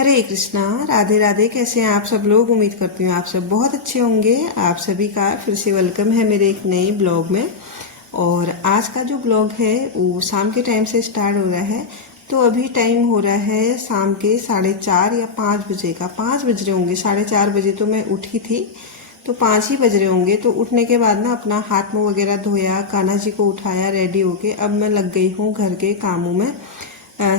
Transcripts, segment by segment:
हरे कृष्णा, राधे राधे। कैसे हैं आप सब लोग? उम्मीद करती हूँ आप सब बहुत अच्छे होंगे। आप सभी का फिर से वेलकम है मेरे एक नए ब्लॉग में। और आज का जो ब्लॉग है वो शाम के टाइम से स्टार्ट हो रहा है। तो अभी टाइम हो रहा है शाम के 4:30 या 5 बजे का। 5 बज रहे होंगे, 4:30 बजे तो मैं उठी थी, तो 5 ही बज रहे होंगे। तो उठने के बाद ना अपना हाथ मुँह वगैरह धोया, कान्हा जी को उठाया, रेडी होके अब मैं लग गई हूँ घर के कामों में।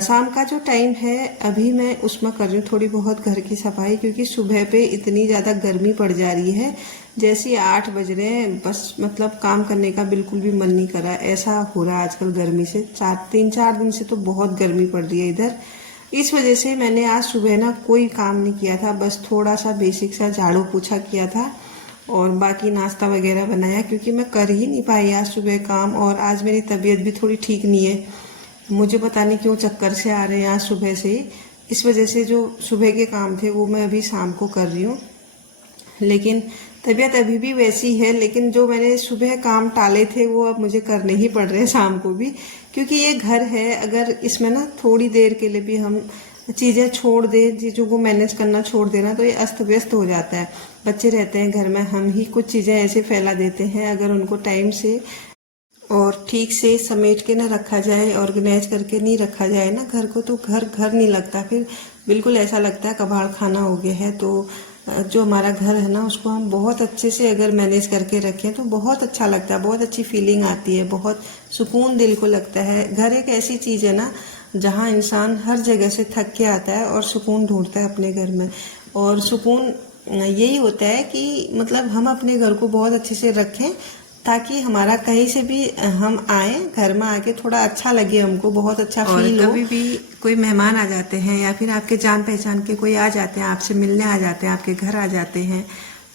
शाम का जो टाइम है अभी मैं उसमें कर रही हूँ थोड़ी बहुत घर की सफाई, क्योंकि सुबह पे इतनी ज़्यादा गर्मी पड़ जा रही है। जैसे 8 बज रहे हैं, बस मतलब काम करने का बिल्कुल भी मन नहीं कर रहा। ऐसा हो रहा है आजकल गर्मी से। 3-4 दिन से तो बहुत गर्मी पड़ रही है इधर। इस वजह से मैंने आज सुबह ना कोई काम नहीं किया था, बस थोड़ा सा बेसिक सा झाड़ू पोछा किया था और बाकी नाश्ता वगैरह बनाया, क्योंकि मैं कर ही नहीं पाई आज सुबह काम। और आज मेरी तबीयत भी थोड़ी ठीक नहीं है। मुझे पता नहीं क्यों चक्कर से आ रहे हैं आज सुबह से ही। इस वजह से जो सुबह के काम थे वो मैं अभी शाम को कर रही हूँ। लेकिन तबीयत अभी भी वैसी है, लेकिन जो मैंने सुबह काम टाले थे वो अब मुझे करने ही पड़ रहे हैं शाम को भी, क्योंकि ये घर है। अगर इसमें ना थोड़ी देर के लिए भी हम चीज़ें छोड़ दें, चीज़ों को मैनेज करना छोड़ देना, तो ये अस्त व्यस्त हो जाता है। बच्चे रहते हैं घर में, हम ही कुछ चीज़ें ऐसे फैला देते हैं। अगर उनको टाइम से और ठीक से समेट के ना रखा जाए, ऑर्गेनाइज करके नहीं रखा जाए ना घर को, तो घर घर नहीं लगता। फिर बिल्कुल ऐसा लगता है कबाड़ खाना हो गया है। तो जो हमारा घर है ना उसको हम बहुत अच्छे से अगर मैनेज करके रखें तो बहुत अच्छा लगता है, बहुत अच्छी फीलिंग आती है, बहुत सुकून दिल को लगता है। घर एक ऐसी चीज़ है ना जहाँ इंसान हर जगह से थक के आता है और सुकून ढूंढता है अपने घर में। और सुकून यही होता है कि मतलब हम अपने घर को बहुत अच्छे से रखें, ताकि हमारा कहीं से भी हम आए घर में आके थोड़ा अच्छा लगे, हमको बहुत अच्छा फील हो। कभी भी कोई मेहमान आ जाते हैं या फिर आपके जान पहचान के कोई आ जाते हैं, आपसे मिलने आ जाते हैं, आपके घर आ जाते हैं,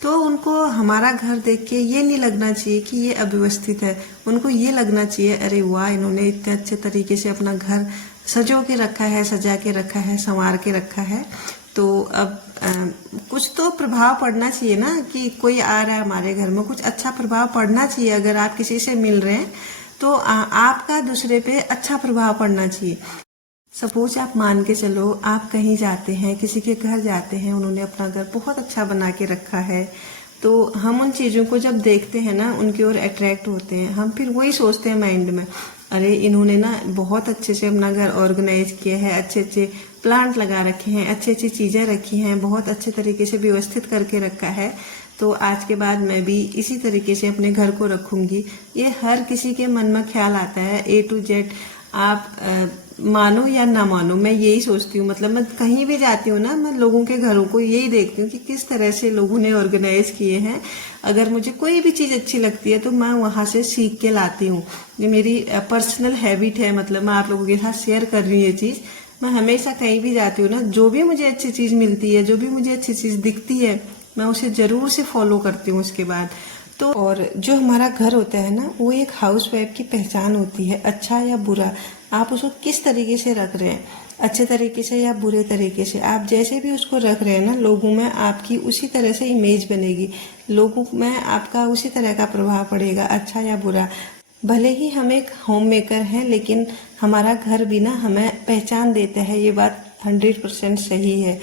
तो उनको हमारा घर देख के ये नहीं लगना चाहिए कि ये अव्यवस्थित है। उनको ये लगना चाहिए अरे वाह, इन्होंने इतने अच्छे तरीके से अपना घर सजो के रखा है, सजा के रखा है, संवार के रखा है। तो अब कुछ तो प्रभाव पड़ना चाहिए ना, कि कोई आ रहा है हमारे घर में, कुछ अच्छा प्रभाव पड़ना चाहिए। अगर आप किसी से मिल रहे हैं तो आपका दूसरे पे अच्छा प्रभाव पड़ना चाहिए। सपोज आप मान के चलो, आप कहीं जाते हैं, किसी के घर जाते हैं, उन्होंने अपना घर बहुत अच्छा बना के रखा है, तो हम उन चीज़ों को जब देखते हैं ना उनकी ओर अट्रैक्ट होते हैं। हम फिर वही सोचते हैं माइंड में, अरे इन्होंने ना बहुत अच्छे से अपना घर ऑर्गेनाइज किया है, अच्छे अच्छे प्लांट लगा रखे हैं, अच्छी अच्छी चीज़ें रखी हैं, बहुत अच्छे तरीके से व्यवस्थित करके रखा है। तो आज के बाद मैं भी इसी तरीके से अपने घर को रखूंगी। ये हर किसी के मन में ख्याल आता है A to Z। आप मानो या ना मानो, मैं यही सोचती हूँ। मतलब मैं कहीं भी जाती हूँ ना, मैं लोगों के घरों को यही देखती हूँ कि किस तरह से लोगों ने ऑर्गेनाइज किए हैं। अगर मुझे कोई भी चीज़ अच्छी लगती है तो मैं वहाँ से सीख के लाती हूँ। ये मेरी पर्सनल हैबिट है। मतलब मैं आप लोगों के साथ शेयर कर रही हूँ ये चीज़। मैं हमेशा कहीं भी जाती हूँ ना, जो भी मुझे अच्छी चीज़ मिलती है, जो भी मुझे अच्छी चीज़ दिखती है, मैं उसे ज़रूर से फॉलो करती हूँ उसके बाद। तो और जो हमारा घर होता है ना, वो एक हाउस वाइफ की पहचान होती है। अच्छा या बुरा, आप उसको किस तरीके से रख रहे हैं, अच्छे तरीके से या बुरे तरीके से, आप जैसे भी उसको रख रहे हैं ना, लोगों में आपकी उसी तरह से इमेज बनेगी, लोगों में आपका उसी तरह का प्रभाव पड़ेगा, अच्छा या बुरा। भले ही हम एक होम मेकर हैं, लेकिन हमारा घर भी ना हमें पहचान देता है। ये बात 100% सही है।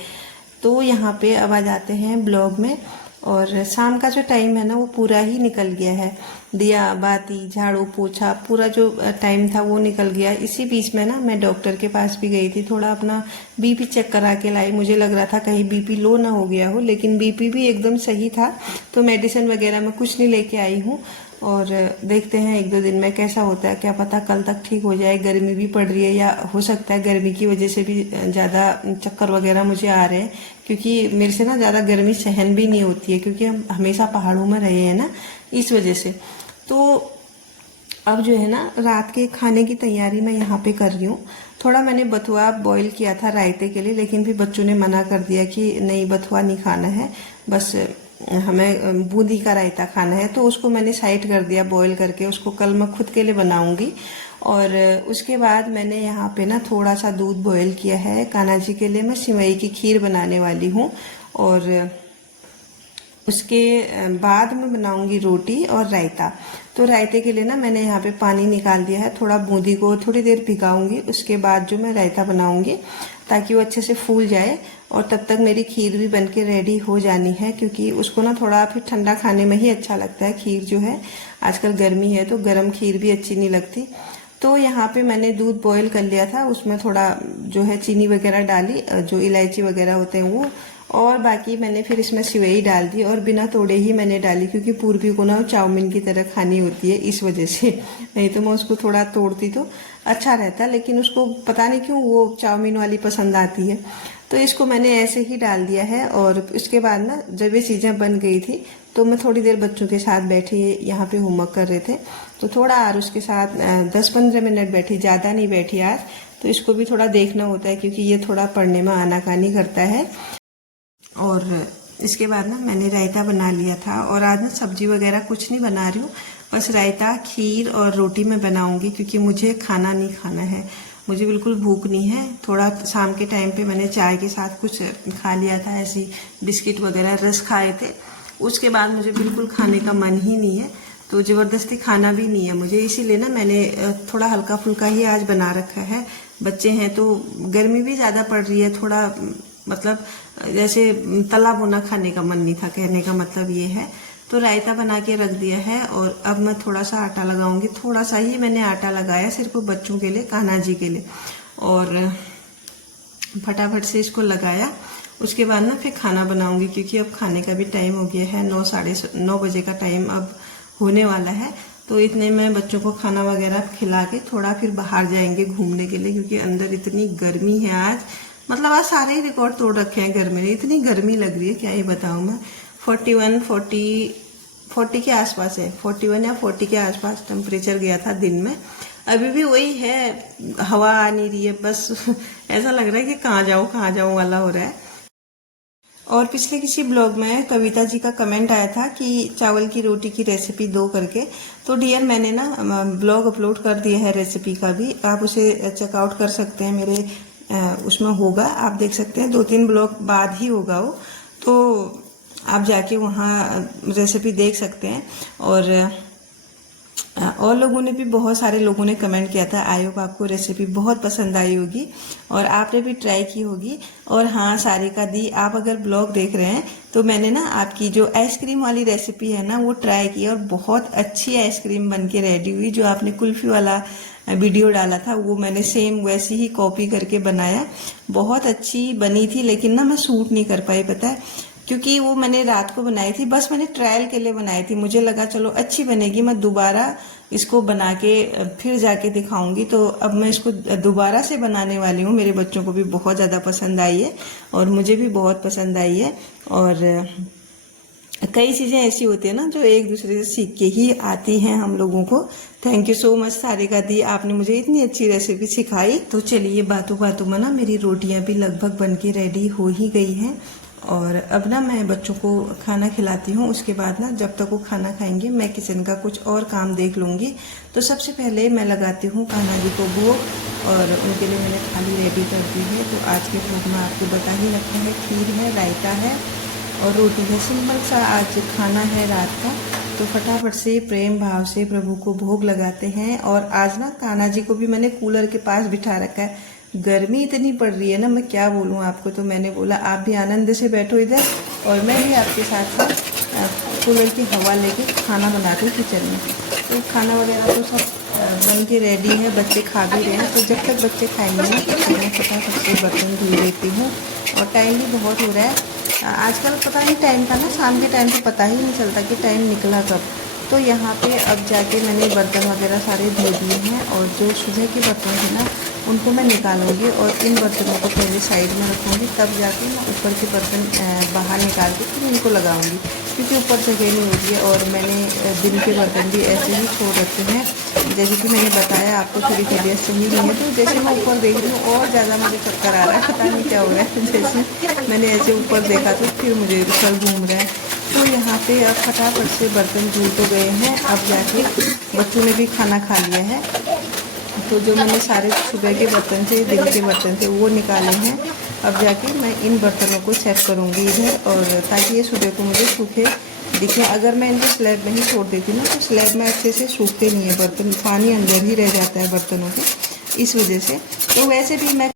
तो यहाँ पे अब आ जाते हैं ब्लॉग में। और शाम का जो टाइम है ना वो पूरा ही निकल गया है। दिया बाती झाड़ू पोछा पूरा जो टाइम था वो निकल गया। इसी बीच में ना मैं डॉक्टर के पास भी गई थी, थोड़ा अपना बीपी चेक करा के लाई। मुझे लग रहा था कहीं बीपी लो ना हो गया हो, लेकिन बीपी भी एकदम सही था। तो मेडिसिन वगैरह मैं कुछ नहीं लेके आई हूँ, और देखते हैं 1-2 दिन में कैसा होता है, क्या पता कल तक ठीक हो जाए। गर्मी भी पड़ रही है, या हो सकता है गर्मी की वजह से भी ज़्यादा चक्कर वगैरह मुझे आ रहे हैं, क्योंकि मेरे से ना ज़्यादा गर्मी सहन भी नहीं होती है, क्योंकि हम हमेशा पहाड़ों में रहे हैं ना, इस वजह से। तो अब जो है ना रात के खाने की तैयारी मैं यहाँ पे कर रही हूँ। थोड़ा मैंने बथुआ बॉईल किया था रायते के लिए, लेकिन फिर बच्चों ने मना कर दिया कि नहीं बथुआ नहीं खाना है, बस हमें बूंदी का रायता खाना है। तो उसको मैंने साइड कर दिया बॉईल करके, उसको कल मैं खुद के लिए बनाऊंगी। और उसके बाद मैंने यहाँ पे ना थोड़ा सा दूध बॉईल किया है कान्हा जी के लिए। मैं सिवई की खीर बनाने वाली हूँ, और उसके बाद में बनाऊंगी रोटी और रायता। तो रायते के लिए ना मैंने यहाँ पे पानी निकाल दिया है, थोड़ा बूंदी को थोड़ी देर भिगाऊंगी, उसके बाद जो मैं रायता बनाऊंगी, ताकि वो अच्छे से फूल जाए। और तब तक मेरी खीर भी बन के रेडी हो जानी है, क्योंकि उसको ना थोड़ा फिर ठंडा खाने में ही अच्छा लगता है। खीर जो है आजकल गर्मी है तो गर्म खीर भी अच्छी नहीं लगती। तो यहाँ पे मैंने दूध बॉईल कर लिया था, उसमें थोड़ा जो है चीनी वगैरह डाली, जो इलायची वगैरह होते हैं वो, और बाकी मैंने फिर इसमें सेवई डाल दी और बिना तोड़े ही मैंने डाली, क्योंकि पूर्वी को ना चाउमीन की तरह खानी होती है इस वजह से। नहीं तो मैं उसको थोड़ा तोड़ती तो अच्छा रहता, लेकिन उसको पता नहीं क्यों वो चाउमीन वाली पसंद आती है। तो इसको मैंने ऐसे ही डाल दिया है। और इसके बाद ना जब ये चीज़ें बन गई थी तो मैं थोड़ी देर बच्चों के साथ बैठी, यहाँ पे होमवर्क कर रहे थे तो थोड़ा और उसके साथ 10-15 मिनट बैठी, ज़्यादा नहीं बैठी आज। तो इसको भी थोड़ा देखना होता है, क्योंकि ये थोड़ा पढ़ने में आनाकानी करता है। और इसके बाद ना मैंने रायता बना लिया था, और आज ना सब्जी वगैरह कुछ नहीं बना रही हूँ, बस रायता, खीर और रोटी मैं बनाऊंगी, क्योंकि मुझे खाना नहीं खाना है, मुझे बिल्कुल भूख नहीं है। थोड़ा शाम के टाइम पे मैंने चाय के साथ कुछ खा लिया था, ऐसी बिस्किट वगैरह, रस खाए थे। उसके बाद मुझे बिल्कुल खाने का मन ही नहीं है, तो ज़बरदस्ती खाना भी नहीं है मुझे, इसीलिए ना मैंने थोड़ा हल्का फुल्का ही आज बना रखा है। बच्चे हैं तो गर्मी भी ज़्यादा पड़ रही है, थोड़ा मतलब जैसे तला भुना खाने का मन नहीं था, कहने का मतलब ये है। तो रायता बना के रख दिया है, और अब मैं थोड़ा सा आटा लगाऊंगी, थोड़ा सा ही मैंने आटा लगाया सिर्फ बच्चों के लिए, कान्हा जी के लिए, और फटाफट से इसको लगाया। उसके बाद ना फिर खाना बनाऊंगी, क्योंकि अब खाने का भी टाइम हो गया है, 9-9:30 बजे का टाइम अब होने वाला है। तो इतने में बच्चों को खाना वगैरह खिला के थोड़ा फिर बाहर जाएंगे घूमने के लिए, क्योंकि अंदर इतनी गर्मी है आज, मतलब आज सारे ही रिकॉर्ड तोड़ रखे हैं गर्मी ने, इतनी गर्मी लग रही है क्या ही बताऊं मैं। 40 के आसपास है, 41 या 40 के आसपास टेम्परेचर गया था दिन में। अभी भी वही है, हवा आ नहीं रही है, बस ऐसा लग रहा है कि कहाँ जाऊँ वाला हो रहा है। और पिछले किसी ब्लॉग में कविता जी का कमेंट आया था कि चावल की रोटी की रेसिपी दो करके, तो डियर मैंने ना ब्लॉग अपलोड कर दिया है रेसिपी का भी, आप उसे चेकआउट कर सकते हैं, मेरे उसमें होगा, आप देख सकते हैं, 2-3 ब्लॉग बाद ही होगा वो, तो आप जाके वहाँ रेसिपी देख सकते हैं। और लोगों ने भी, बहुत सारे लोगों ने कमेंट किया था, आई होप आपको रेसिपी बहुत पसंद आई होगी और आपने भी ट्राई की होगी। और हाँ सारिका दी, आप अगर ब्लॉग देख रहे हैं तो मैंने ना आपकी जो आइसक्रीम वाली रेसिपी है ना वो ट्राई की, और बहुत अच्छी आइसक्रीम बन के रेडी हुई। जो आपने कुल्फी वाला वीडियो डाला था वो मैंने सेम वैसी ही कॉपी करके बनाया, बहुत अच्छी बनी थी, लेकिन ना मैं शूट नहीं कर पाई, पता है, क्योंकि वो मैंने रात को बनाई थी, बस मैंने ट्रायल के लिए बनाई थी, मुझे लगा चलो अच्छी बनेगी, मैं दोबारा इसको बना के फिर जाके दिखाऊंगी। तो अब मैं इसको दोबारा से बनाने वाली हूँ, मेरे बच्चों को भी बहुत ज़्यादा पसंद आई है और मुझे भी बहुत पसंद आई है। और कई चीज़ें ऐसी होती है ना जो एक दूसरे से सीख के ही आती हैं हम लोगों को। Thank you so much Sarika di, आपने मुझे इतनी अच्छी रेसिपी सिखाई। तो चलिए बातों बातों में ना मेरी रोटियां भी लगभग बन के रेडी हो ही गई हैं, और अब ना मैं बच्चों को खाना खिलाती हूँ। उसके बाद ना जब तक वो खाना खाएंगे मैं किचन का कुछ और काम देख लूँगी। तो सबसे पहले मैं लगाती हूँ कान्हा जी को भोग, और उनके लिए मैंने थाली रेडी कर दी है। तो आज के भोग में आपको बता ही रखा है, खीर है, रायता है और रोटी है। सिंपल सा आज खाना है रात का। तो फटाफट से प्रेम भाव से प्रभु को भोग लगाते हैं। और आज ना कान्हा जी को भी मैंने कूलर के पास बिठा रखा है, गर्मी इतनी पड़ रही है ना, मैं क्या बोलूँ आपको। तो मैंने बोला आप भी आनंद से बैठो इधर और मैं भी आपके साथ कूलर की हवा लेके खाना बनाती हूँ किचन में। तो खाना वगैरह तो सब बन के रेडी है, बच्चे खा भी रहे हैं। तो जब तक बच्चे खाएंगे ना तो मैं फटाफट से बर्तन धो लेती हूँ। और टाइम भी बहुत हो रहा है आजकल, पता नहीं टाइम का ना, शाम के टाइम तो पता ही नहीं चलता कि टाइम निकला कब। तो यहाँ पे अब जाके मैंने बर्तन वगैरह सारे धो दिए हैं, और जो सुबह के बर्तन थे ना उनको मैं निकालूंगी और इन बर्तनों को पहले साइड में रखूँगी, तब जाके मैं ऊपर के बर्तन बाहर निकाल के फिर इनको लगाऊंगी, क्योंकि ऊपर जगह नहीं होती है। और मैंने दिन के बर्तन भी ऐसे ही छोड़ रखे हैं, जैसे कि मैंने बताया आपको थोड़ी तबीयत सही नहीं है। तो जैसे मैं ऊपर देख रही हूँ और ज़्यादा मुझे चक्कर आ रहा है, पता नहीं क्या हो रहा है। जैसे मैंने ऐसे ऊपर देखा तो फिर मुझे सर घूम रहा है। तो यहाँ पे अब फटाफट से बर्तन धुल तो गए हैं, अब जाके बच्चों ने भी खाना खा लिया है। तो जो मैंने सारे सुबह के बर्तन थे, दिन के बर्तन थे, वो निकाले हैं। अब जाके मैं इन बर्तनों को सेट करूँगी इधर, और ताकि ये सुबह को मुझे सूखे दिखें। अगर मैं इनको स्लैब में ही छोड़ देती ना तो स्लैब में अच्छे से सूखते नहीं है बर्तन, पानी अंदर ही रह जाता है बर्तनों के, इस वजह से। तो वैसे भी मैं